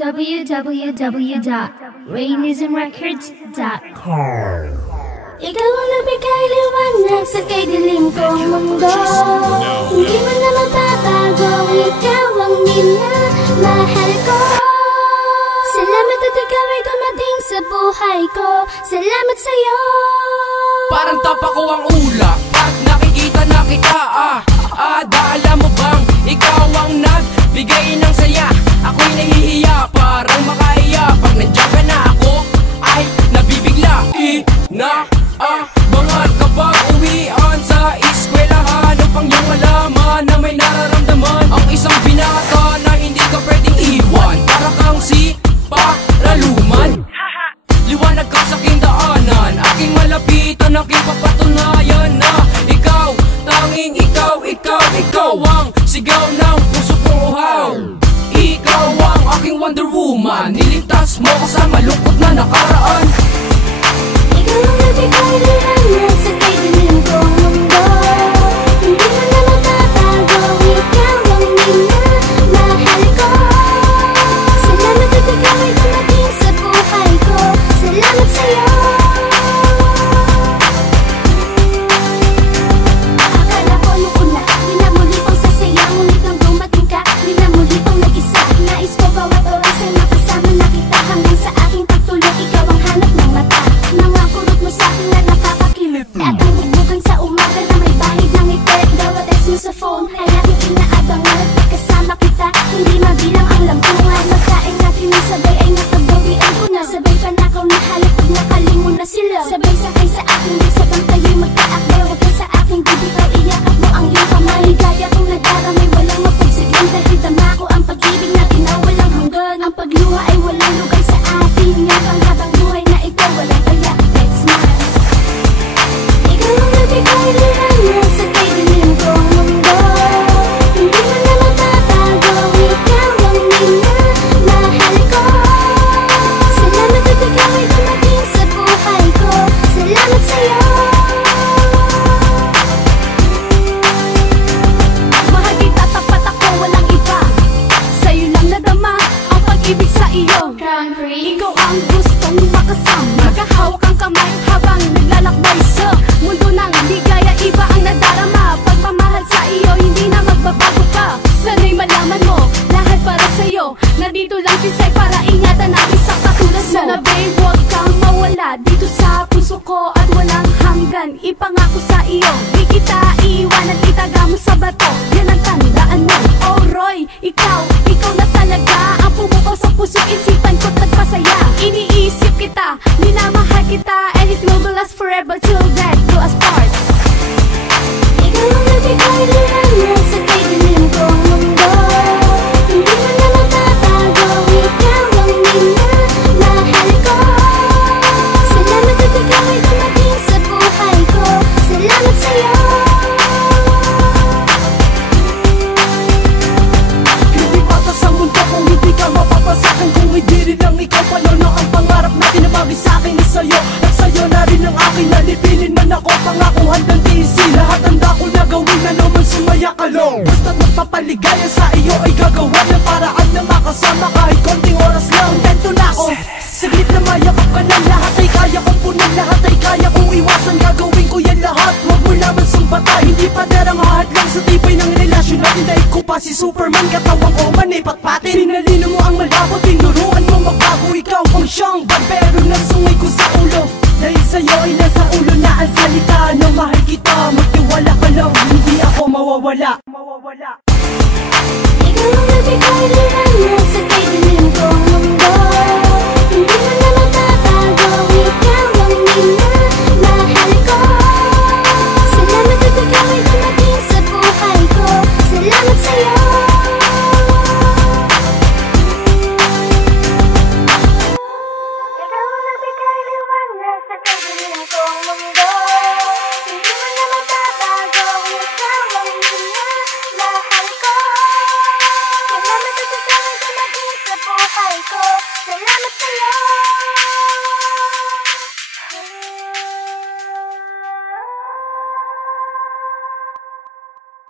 www.rainismrecords.com. Ikaw ang nabigay liwanag sa kay dilim kong mundo. Hindi mo na mababago, ikaw ang minamahal ko. Salamat at ikaw ay dumating sa buhay ko. Salamat sa'yo. Parang tapak ko ang ulap at nakikita na kita. Alam mo bang ikaw ang nagbigay ng saya? Ako'y nahihiya, parang makahiya. Pag nandiyan ka na ako ay nabibigla. Bangat kapag uwian sa eskwelahan, upang iyong malaman na may nararamdaman ang isang binata na hindi ka pwedeng iwan. Para kang si paraluman. Liwanag ka sa aking daanan, aking malapitan, aking papatunayan na ikaw, tanging ikaw ang sigaw ng puso kong uhaw. Ikaw ang aking Wonder Woman, niligtas mo ko sa malungkot na nakaraan. Ikaw ang nabigay liwanag sa kay dilim kong mundo. Hindi mo na mababago, ikaw ang minamahal ko. Salamat at ikaw ay dumating sa buhay ko. Salamat sa'yo. Akala ko nung una, di na muli pang sasaya. Ngunit nang dumating ka, di na muli pang nag-isa. Nais ko bawat oras ay makasama na kita. Hanggang sa aking pagtulog, ikaw ang hanap ng mata. Mga kurot mo sa'kin na nakakakilit. At ang bugbugan sa umaga na may bahid ng ngiti. Bawat text mo sa phone ay aking inaabangan. Kasama kita, hindi mabilang ang lampungan. Magkain natin na sabay ay nakagawian ko na. Sabay panakaw na halap pag nakalimon na sila. Sabay sakay sa aking di sabang tayo'y magkaakbay. Huwag ka sa aking bibitaw, iyakap mo ang iyong kamay. Ligaya kong nadaramay, walang mapagsiglan. Dahil dama ko ang pag-ibig natin na walang hanggan. Ang pagluha ay walang lugar sa atin. Nga panghabang buhay na ito, walang kaya. Let's smile. Ikaw ang nabigay liwanag sa kay dilim kong mundo. Hindi mo na mababago, ikaw ang minamahal ko. Salamat at ikaw ay dumating sa buhay ko. Salamat sa'yo. Mahal kita, tapat ako, walang iba. Sa'yo lang nadama ang pag-ibig sa iyo. Ikaw ang gustong makasama. Magkahawak ang kamay habang naglalakbay sa mundo ng ligaya. Iba ang nadarama, pagmamahal sa iyo hindi na magbabago pa. Sana'y malaman mo, lahat para sa'yo. Nandito lang si Sai para ingatan ang isang katulad mo. Sana babe, huwag kang mawala dito sa puso ko at walang hanggan. Ipangako sa iyo, di kita iiwan at itaga mo sa bato. Yan ang tandaan mo. Oh Roy, ikaw na talaga ang pumukaw sa puso, isipan ko't nagpasaya. Iniisip kita, minamahal kita.